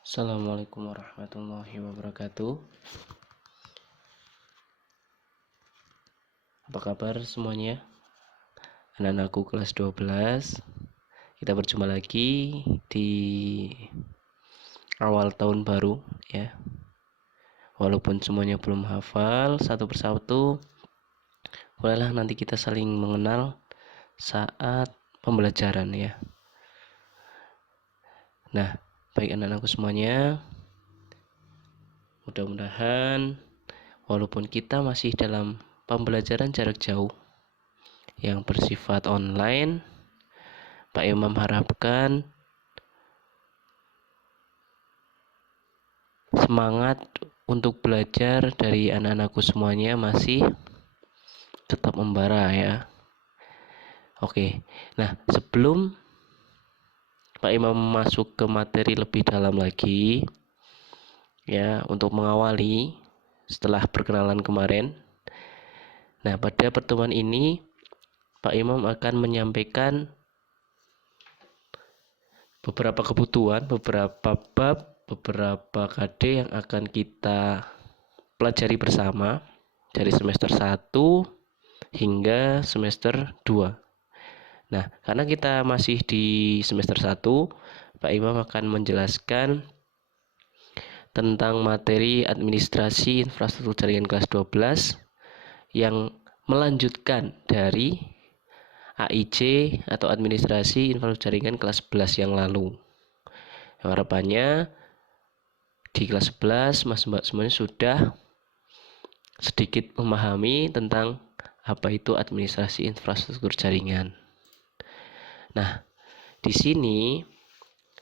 Assalamualaikum warahmatullahi wabarakatuh. Apa kabar semuanya? Anak-anakku kelas 12. Kita berjumpa lagi di awal tahun baru ya. Walaupun semuanya belum hafal satu persatu, bolehlah nanti kita saling mengenal saat pembelajaran ya. Nah, baik anak-anakku semuanya, mudah-mudahan walaupun kita masih dalam pembelajaran jarak jauh yang bersifat online, Pak Imam harapkan semangat untuk belajar dari anak-anakku semuanya masih tetap membara ya. Oke, nah sebelum Pak Imam masuk ke materi lebih dalam lagi ya, untuk mengawali setelah perkenalan kemarin. Nah, pada pertemuan ini Pak Imam akan menyampaikan beberapa kebutuhan, beberapa bab, beberapa KD yang akan kita pelajari bersama dari semester 1 hingga semester 2. Nah, karena kita masih di semester 1, Pak Imam akan menjelaskan tentang materi administrasi infrastruktur jaringan kelas 12 yang melanjutkan dari AIJ atau administrasi infrastruktur jaringan kelas 11 yang lalu. Harapannya di kelas 11 Mas Mbak semuanya sudah sedikit memahami tentang apa itu administrasi infrastruktur jaringan. Nah, di sini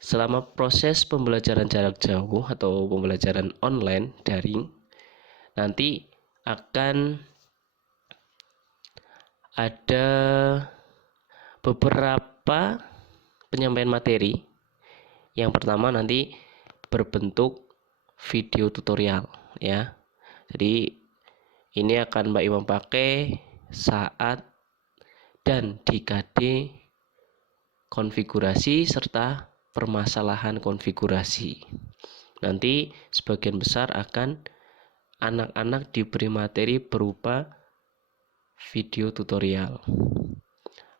selama proses pembelajaran jarak jauh atau pembelajaran online daring, nanti akan ada beberapa penyampaian materi. Yang pertama nanti berbentuk video tutorial ya. Jadi ini akan Mbak Imam pakai saat dan di KD konfigurasi serta permasalahan konfigurasi. Nanti sebagian besar akan anak-anak diberi materi berupa video tutorial.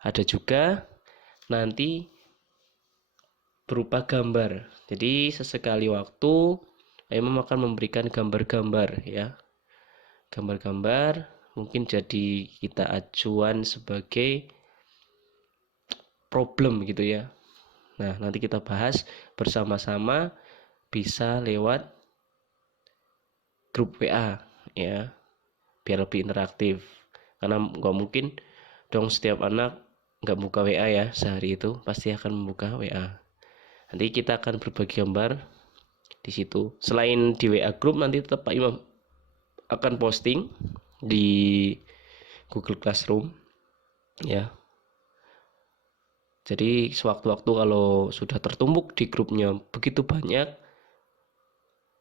Ada juga nanti berupa gambar. Jadi sesekali waktu Imam akan memberikan gambar-gambar ya. Gambar-gambar mungkin jadi kita acuan sebagai problem gitu ya. Nah, nanti kita bahas bersama-sama, bisa lewat grup WA ya, biar lebih interaktif. Karena nggak mungkin dong setiap anak nggak buka WA ya sehari itu, pasti akan membuka WA. Nanti kita akan berbagi gambar di situ. Selain di WA grup, nanti tetap Pak Imam akan posting di Google Classroom ya. Jadi sewaktu-waktu kalau sudah tertumbuk di grupnya begitu banyak,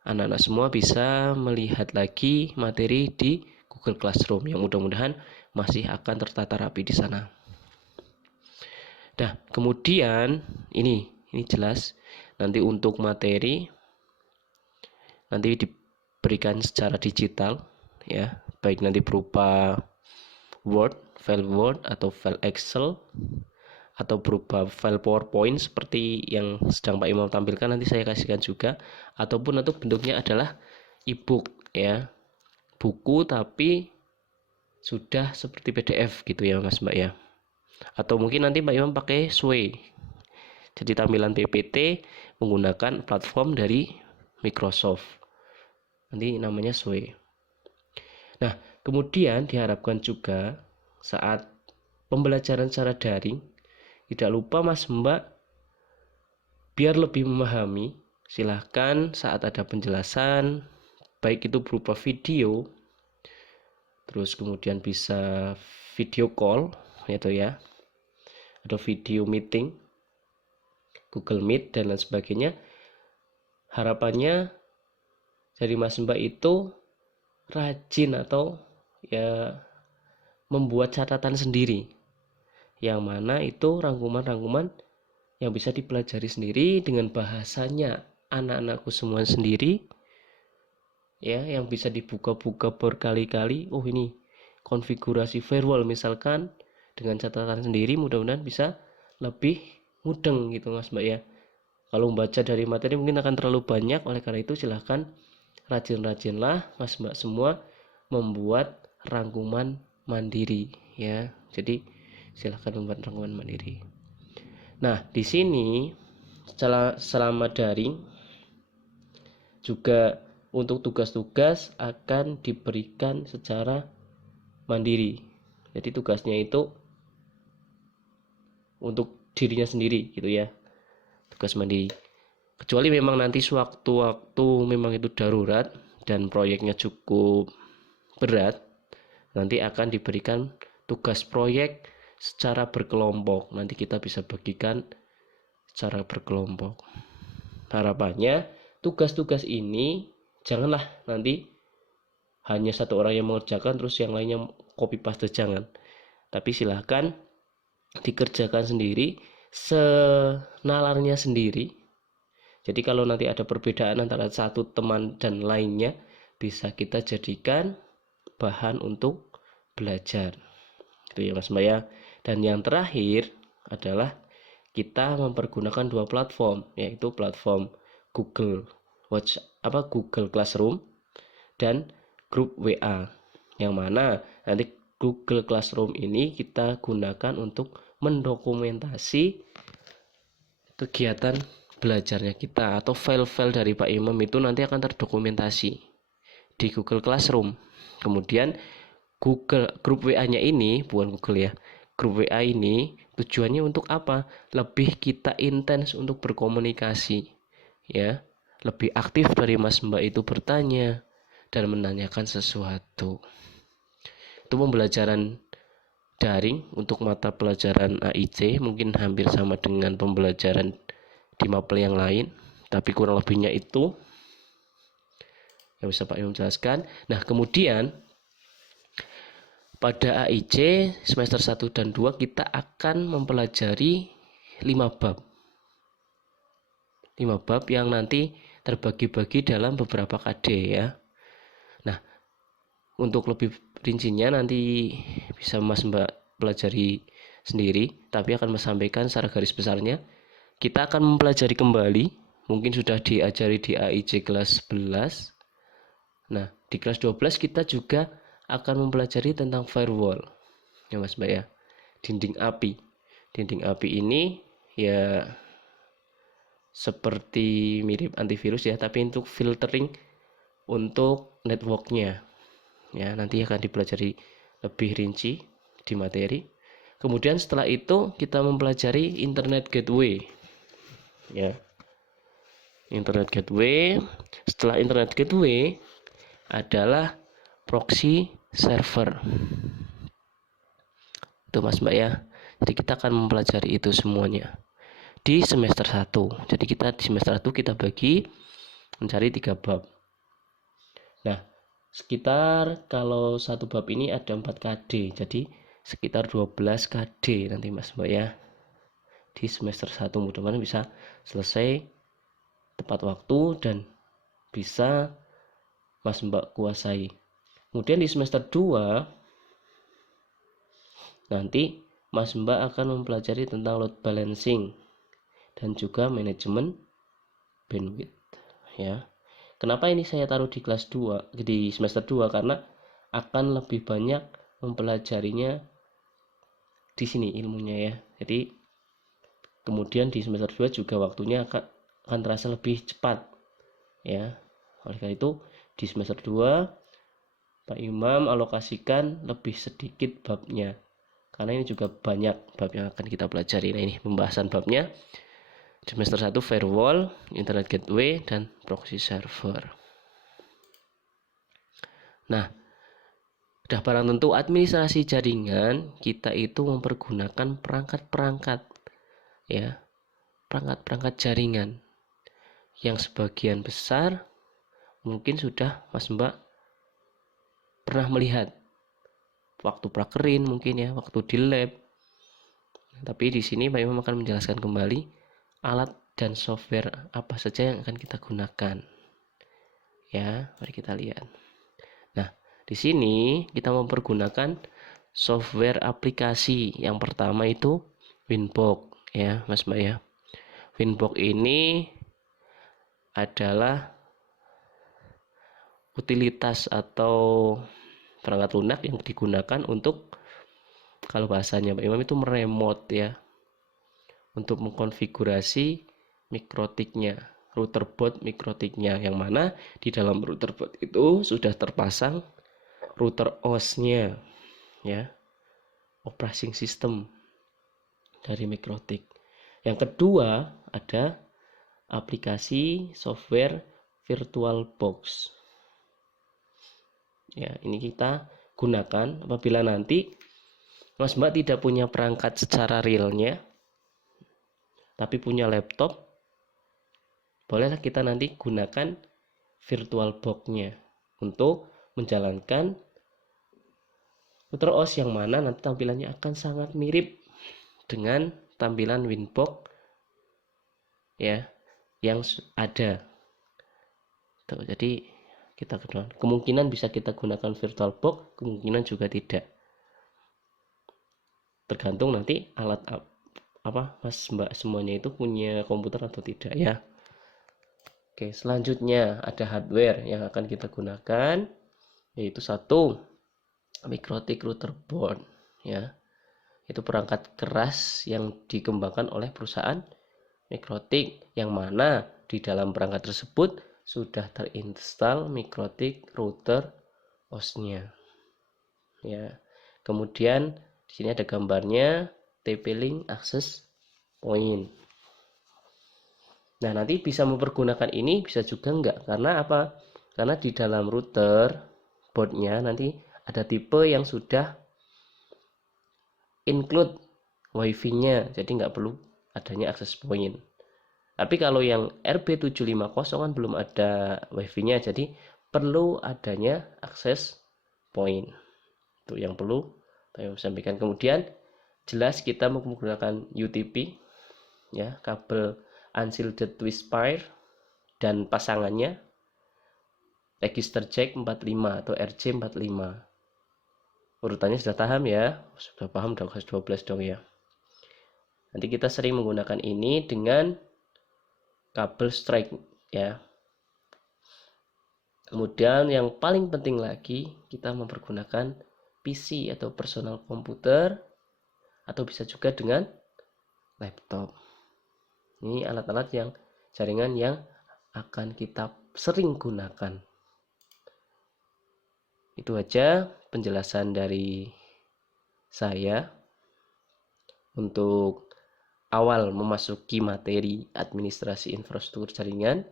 anak-anak semua bisa melihat lagi materi di Google Classroom yang mudah-mudahan masih akan tertata rapi di sana. Nah, kemudian ini jelas nanti untuk materi nanti diberikan secara digital ya, baik nanti berupa file Word atau file Excel atau berupa file PowerPoint seperti yang sedang Pak Imam tampilkan, nanti saya kasihkan juga, ataupun untuk bentuknya adalah e-book ya, buku tapi sudah seperti PDF gitu ya Mas Mbak ya, atau mungkin nanti Pak Imam pakai Sway, jadi tampilan PPT menggunakan platform dari Microsoft, nanti namanya Sway. Nah, kemudian diharapkan juga saat pembelajaran secara daring, tidak lupa Mas Mbak, biar lebih memahami, silahkan saat ada penjelasan, baik itu berupa video, terus kemudian bisa video call, itu ya, atau video meeting, Google Meet, dan lain sebagainya. Harapannya dari Mas Mbak itu rajin atau ya membuat catatan sendiri, yang mana itu rangkuman-rangkuman yang bisa dipelajari sendiri dengan bahasanya anak-anakku semua sendiri, ya, yang bisa dibuka-buka berkali-kali. Oh, ini konfigurasi firewall misalkan, dengan catatan sendiri, mudah-mudahan bisa lebih mudeng gitu Mas Mbak ya. Kalau membaca dari materi mungkin akan terlalu banyak, oleh karena itu silahkan rajin-rajinlah Mas Mbak semua membuat rangkuman mandiri ya. Jadi silahkan membuat rangkuman mandiri. Nah, di sini selama daring juga untuk tugas-tugas akan diberikan secara mandiri. Jadi tugasnya itu untuk dirinya sendiri gitu ya, tugas mandiri. Kecuali memang nanti sewaktu-waktu memang itu darurat dan proyeknya cukup berat, nanti akan diberikan tugas proyek secara berkelompok. Nanti kita bisa bagikan secara berkelompok. Harapannya tugas-tugas ini janganlah nanti hanya satu orang yang mengerjakan terus yang lainnya copy paste, jangan. Tapi silahkan dikerjakan sendiri senalarnya sendiri. Jadi kalau nanti ada perbedaan antara satu teman dan lainnya, bisa kita jadikan bahan untuk belajar. Itu ya Mas Mbak ya. Dan yang terakhir adalah kita mempergunakan dua platform, yaitu platform Google Classroom dan grup WA. Yang mana nanti Google Classroom ini kita gunakan untuk mendokumentasi kegiatan belajarnya kita, atau file-file dari Pak Imam itu nanti akan terdokumentasi di Google Classroom. Kemudian grup WA-nya ini, bukan Google ya, grup WA ini tujuannya untuk apa? Lebih kita intens untuk berkomunikasi ya, lebih aktif dari Mas Mbak itu bertanya dan menanyakan sesuatu. Itu pembelajaran daring untuk mata pelajaran AIC, mungkin hampir sama dengan pembelajaran di mapel yang lain, tapi kurang lebihnya itu yang bisa Pak Imam jelaskan. Nah, kemudian pada AIC semester 1 dan 2 kita akan mempelajari 5 bab. 5 bab yang nanti terbagi-bagi dalam beberapa KD ya. Nah, untuk lebih rincinya nanti bisa Mas Mbak pelajari sendiri, tapi akan sampaikan secara garis besarnya. Kita akan mempelajari kembali, mungkin sudah diajari di AIC kelas 11. Nah, di kelas 12 kita juga akan mempelajari tentang firewall ya Mas Mbak ya, dinding api. Dinding api ini ya seperti mirip antivirus ya, tapi untuk filtering untuk networknya ya, nanti akan dipelajari lebih rinci di materi. Kemudian setelah itu kita mempelajari internet gateway ya, internet gateway. Setelah internet gateway adalah proxy server. Itu Mas Mbak ya. Jadi kita akan mempelajari itu semuanya di semester 1. Jadi kita di semester 1 kita bagi mencari 3 bab. Nah, sekitar kalau satu bab ini ada 4 KD. Jadi sekitar 12 KD nanti Mas Mbak ya. Di semester 1 mudah-mudahan bisa selesai tepat waktu dan bisa Mas Mbak kuasai. Kemudian di semester 2 nanti Mas Mbak akan mempelajari tentang load balancing dan juga manajemen bandwidth ya. Kenapa ini saya taruh di kelas 2 di semester 2? Karena akan lebih banyak mempelajarinya di sini ilmunya ya. Jadi kemudian di semester 2 juga waktunya akan terasa lebih cepat ya. Oleh karena itu di semester 2 Pak Imam alokasikan lebih sedikit babnya, karena ini juga banyak bab yang akan kita pelajari. Nah, ini pembahasan babnya di semester 1, firewall, internet gateway, dan proxy server. Nah, sudah barang tentu administrasi jaringan kita itu mempergunakan perangkat-perangkat ya, perangkat-perangkat jaringan yang sebagian besar mungkin sudah Mas Mbak pernah melihat waktu prakerin, mungkin ya, waktu di lab. Tapi di sini Pak Imam akan menjelaskan kembali alat dan software apa saja yang akan kita gunakan. Ya, mari kita lihat. Nah, di sini kita mempergunakan software aplikasi. Yang pertama itu Winbox ya, Mas Mbak ya. Winbox ini adalah utilitas atau perangkat lunak yang digunakan untuk, kalau bahasanya Pak Imam itu meremote ya, untuk mengkonfigurasi mikrotiknya, router board mikrotiknya, yang mana di dalam router board itu sudah terpasang router OS-nya ya, operating system dari mikrotik. Yang kedua ada aplikasi software VirtualBox. Ya, ini kita gunakan apabila nanti Mas Mbak tidak punya perangkat secara realnya, tapi punya laptop, bolehlah kita nanti gunakan VirtualBox-nya untuk menjalankan router OS yang mana nanti tampilannya akan sangat mirip dengan tampilan Winbox ya yang ada. Tuh, jadi kita gunakan. Kemungkinan bisa kita gunakan VirtualBox, kemungkinan juga tidak. Tergantung nanti alat apa Mas Mbak semuanya itu punya komputer atau tidak ya. Oke, selanjutnya ada hardware yang akan kita gunakan, yaitu satu mikrotik router board ya. Itu perangkat keras yang dikembangkan oleh perusahaan mikrotik, yang mana di dalam perangkat tersebut sudah terinstall mikrotik router OS-nya. Ya. Kemudian di sini ada gambarnya TP-Link access point. Nah, nanti bisa mempergunakan ini, bisa juga enggak. Karena apa? Karena di dalam router boardnya nanti ada tipe yang sudah include wifi-nya, jadi nggak perlu adanya access point. Tapi kalau yang RB750 kan belum ada wifi-nya, jadi perlu adanya access point. Itu yang perlu saya sampaikan. Kemudian jelas kita menggunakan UTP ya, kabel unshielded twist pair dan pasangannya register jack 45 atau RJ45. Urutannya sudah paham ya, sudah paham udah kelas 12 dong ya. Nanti kita sering menggunakan ini dengan kabel strike ya. Kemudian yang paling penting lagi, kita mempergunakan PC atau personal komputer, atau bisa juga dengan laptop. Ini alat-alat yang jaringan yang akan kita sering gunakan. Itu aja penjelasan dari saya untuk awal memasuki materi administrasi infrastruktur jaringan.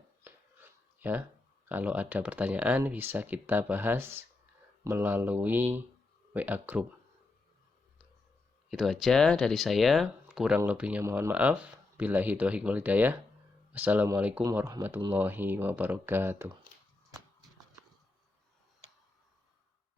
Ya, kalau ada pertanyaan bisa kita bahas melalui WA group. Itu aja dari saya, kurang lebihnya mohon maaf. Billahi taufiq wal hidayah. Wassalamualaikum warahmatullahi wabarakatuh.